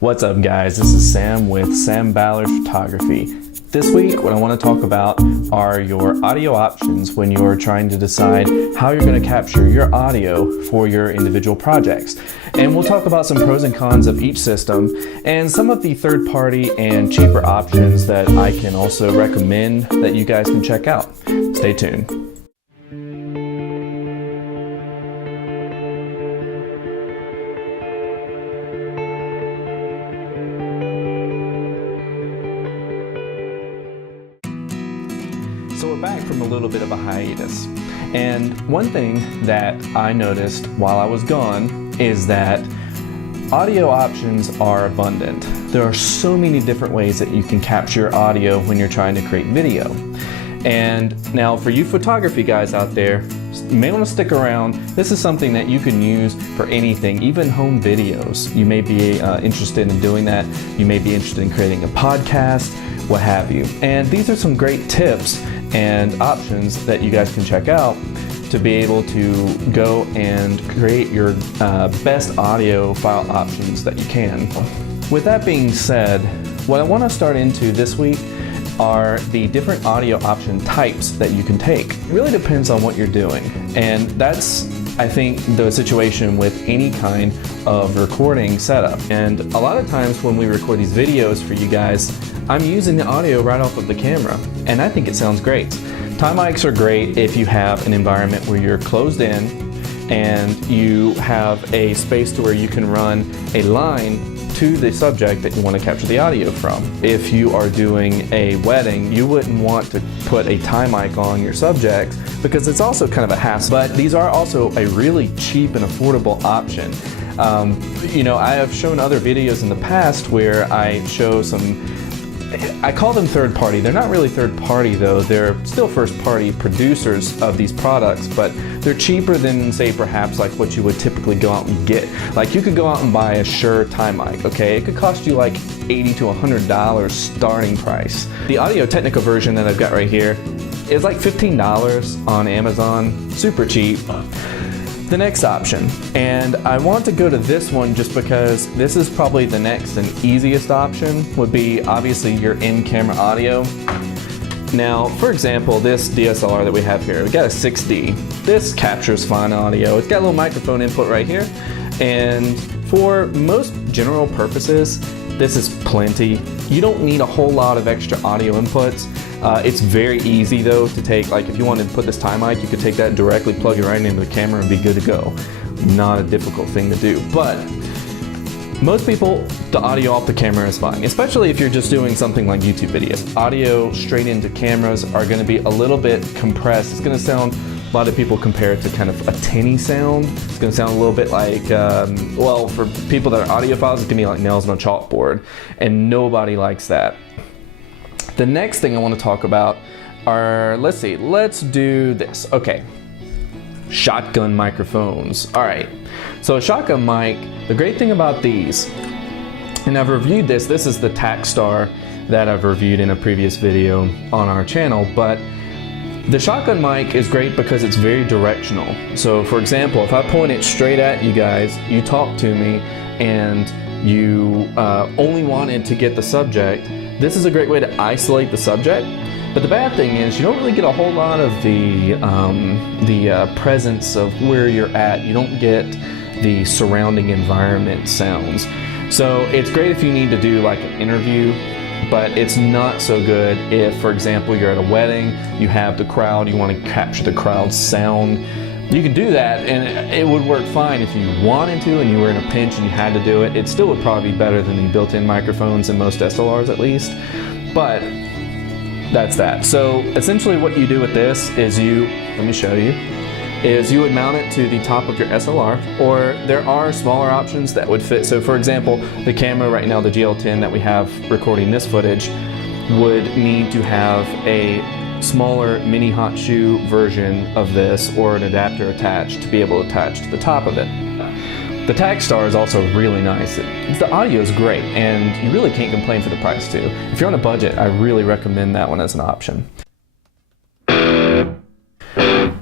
What's up guys, this is Sam with Sam Ballard Photography. This week what I want to talk about are your audio options when you're trying to decide how you're going to capture your audio for your individual projects. And we'll talk about some pros and cons of each system and some of the third-party and cheaper options that I can also recommend that you guys can check out. Stay tuned. So we're back from a little bit of a hiatus, and one thing that I noticed while I was gone is that audio options are abundant. There are so many different ways that you can capture your audio when you're trying to create video. And now for you photography guys out there, you may want to stick around. This is something that you can use for anything, even home videos. You may be interested in doing that. You may be interested in creating a podcast, what have you. And these are some great tips and options that you guys can check out to be able to go and create your best audio file options that you can. With that being said, what I want to start into this week are the different audio option types that you can take. It really depends on what you're doing, and that's, I think, the situation with any kind of recording setup. And a lot of times when we record these videos for you guys, I'm using the audio right off of the camera, and I think it sounds great. Tie mics are great if you have an environment where you're closed in and you have a space to where you can run a line to the subject that you want to capture the audio from. If you are doing a wedding, you wouldn't want to put a tie mic on your subject because it's also kind of a hassle. But these are also a really cheap and affordable option. You know, I have shown other videos in the past where I show some, I call them third party. They're not really third party though. They're still first party producers of these products, but they're cheaper than, say, perhaps like what you would typically go out and get. Like you could go out and buy a Shure tie mic, okay? It could cost you like $80 to $100 starting price. The AudioTechnica version that I've got right here is like $15 on Amazon, super cheap. The next option, and I want to go to this one just because this is probably the next and easiest option, would be obviously your in-camera audio. Now, for example, this DSLR that we have here, we got a 6D. This captures fine audio. It's got a little microphone input right here, and for most general purposes, this is plenty. You don't need a whole lot of extra audio inputs. It's very easy though to take, like if you wanted to put this tie mic, you could take that directly, plug it right into the camera and be good to go. Not a difficult thing to do, but most people, the audio off the camera is fine, especially if you're just doing something like YouTube videos. Audio straight into cameras are going to be a little bit compressed. It's going to sound, a lot of people compare it to kind of a tinny sound. It's going to sound a little bit like, well, for people that are audiophiles, it can be like nails on a chalkboard, and nobody likes that. The next thing I want to talk about are, let's do this. Okay, shotgun microphones. All right, so a shotgun mic, the great thing about these, and I've reviewed this is the Tascam that I've reviewed in a previous video on our channel, but the shotgun mic is great because it's very directional. So for example, if I point it straight at you guys, you talk to me, and you only wanted to get the subject, this is a great way to isolate the subject. But the bad thing is you don't really get a whole lot of the presence of where you're at. You don't get the surrounding environment sounds. So it's great if you need to do like an interview, but it's not so good if, for example, you're at a wedding, you have the crowd, you want to capture the crowd's sound. You can do that and it would work fine if you wanted to and you were in a pinch and you had to do it. It still would probably be better than the built-in microphones in most SLRs at least, but that's that. So essentially what you do with this is let me show you, is you would mount it to the top of your SLR, or there are smaller options that would fit. So for example, the camera right now, the GL10 that we have recording this footage, would need to have a smaller mini hot shoe version of this or an adapter attached to be able to attach to the top of it. The Tascam is also really nice. The audio is great and you really can't complain for the price too. If you're on a budget, I really recommend that one as an option.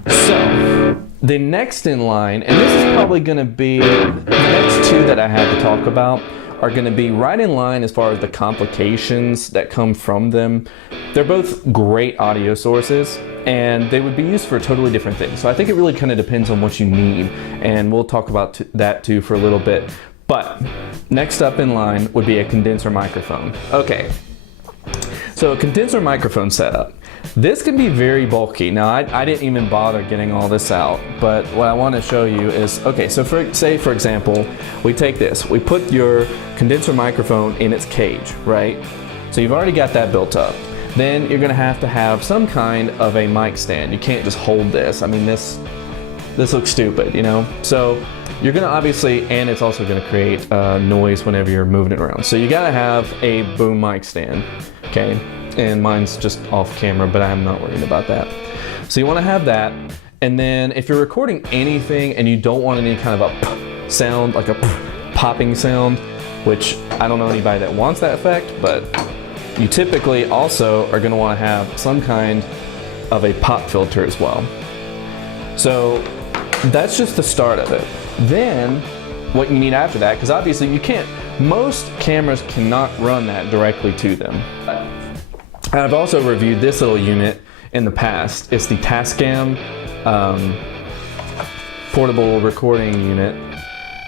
So the next in line, and this is probably going to be the next two that I had to talk about, are going to be right in line as far as the complications that come from them. They're both great audio sources, and they would be used for totally different things. So I think it really kind of depends on what you need, and we'll talk about that too for a little bit. But next up in line would be a condenser microphone. Okay, so a condenser microphone setup. This can be very bulky. Now I didn't even bother getting all this out, but what I want to show you is, okay, so say for example, we take this, we put your condenser microphone in its cage, right? So you've already got that built up. Then you're gonna have to have some kind of a mic stand. You can't just hold this. I mean, this looks stupid, you know? So you're gonna obviously, and it's also gonna create noise whenever you're moving it around. So you gotta have a boom mic stand, okay? And mine's just off camera, but I'm not worried about that. So you wanna have that, and then if you're recording anything and you don't want any kind of a sound, like a popping sound, which I don't know anybody that wants that effect, but you typically also are gonna wanna have some kind of a pop filter as well. So that's just the start of it. Then what you need after that, because obviously you can't, most cameras cannot run that directly to them. I've also reviewed this little unit in the past. It's the Tascam portable recording unit.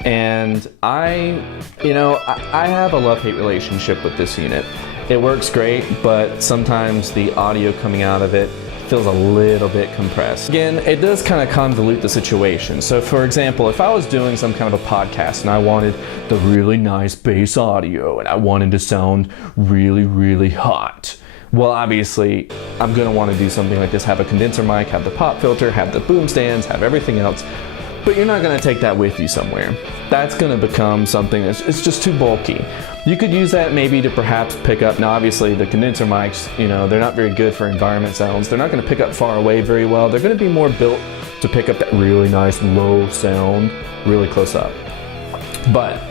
And I have a love-hate relationship with this unit. It works great, but sometimes the audio coming out of it feels a little bit compressed. Again, it does kind of convolute the situation. So for example, if I was doing some kind of a podcast and I wanted the really nice bass audio and I wanted to sound really, really hot, well, obviously, I'm gonna wanna do something like this, have a condenser mic, have the pop filter, have the boom stands, have everything else, but you're not gonna take that with you somewhere. That's gonna become something it's just too bulky. You could use that maybe to perhaps pick up, now obviously the condenser mics, you know, they're not very good for environment sounds. They're not gonna pick up far away very well. They're gonna be more built to pick up that really nice low sound really close up. But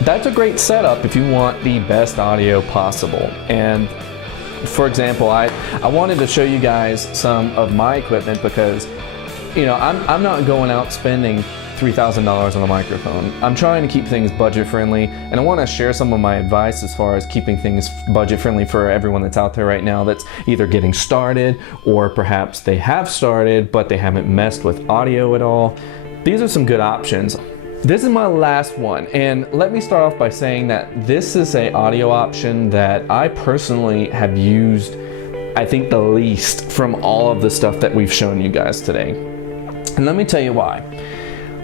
that's a great setup if you want the best audio possible. And for example, I wanted to show you guys some of my equipment because, you know, I'm not going out spending $3,000 on a microphone. I'm trying to keep things budget friendly, and I want to share some of my advice as far as keeping things budget friendly for everyone that's out there right now that's either getting started or perhaps they have started but they haven't messed with audio at all. These are some good options. This is my last one, and let me start off by saying that this is an audio option that I personally have used, I think, the least from all of the stuff that we've shown you guys today. And let me tell you why.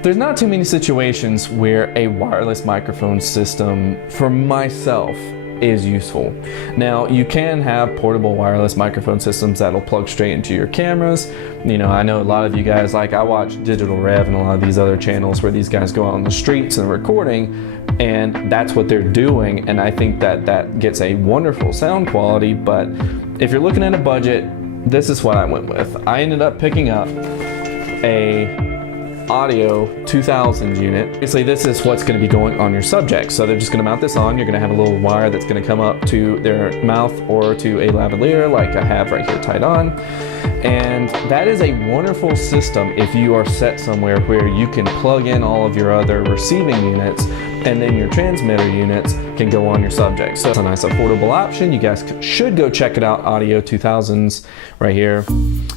There's not too many situations where a wireless microphone system, for myself, is useful. Now, you can have portable wireless microphone systems that'll plug straight into your cameras. You know, I know a lot of you guys, like I watch Digital Rev and a lot of these other channels where these guys go out on the streets and recording, and that's what they're doing, and I think that that gets a wonderful sound quality. But if you're looking at a budget, this is what I went with. I ended up picking up a Audio 2000 unit. Obviously, this is what's going to be going on your subject. So they're just going to mount this on. You're going to have a little wire that's going to come up to their mouth or to a lavalier like I have right here tied on. And that is a wonderful system if you are set somewhere where you can plug in all of your other receiving units, and then your transmitter units can go on your subject. So it's a nice affordable option. You guys should go check it out, Audio 2000s right here.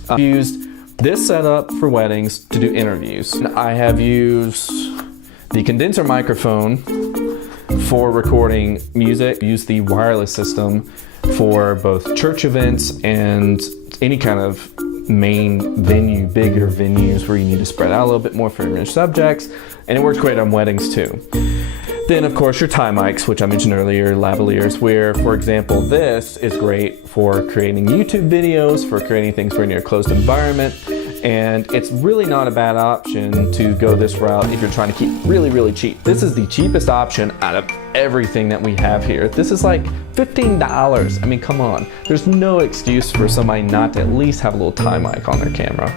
I've used this setup for weddings to do interviews. I have used the condenser microphone for recording music, used the wireless system for both church events and any kind of main venue, bigger venues where you need to spread out a little bit more for your subjects, and it works great on weddings too. Then of course your tie mics, which I mentioned earlier, lavaliers, where for example this is great for creating YouTube videos, for creating things for in your closed environment, and it's really not a bad option to go this route if you're trying to keep really, really cheap. This is the cheapest option out of everything that we have here. This is like $15. I mean, come on. There's no excuse for somebody not to at least have a little tie mic on their camera.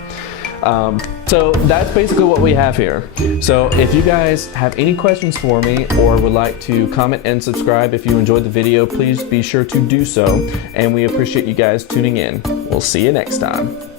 So that's basically what we have here. So if you guys have any questions for me or would like to comment and subscribe if you enjoyed the video, please be sure to do so. And we appreciate you guys tuning in. We'll see you next time.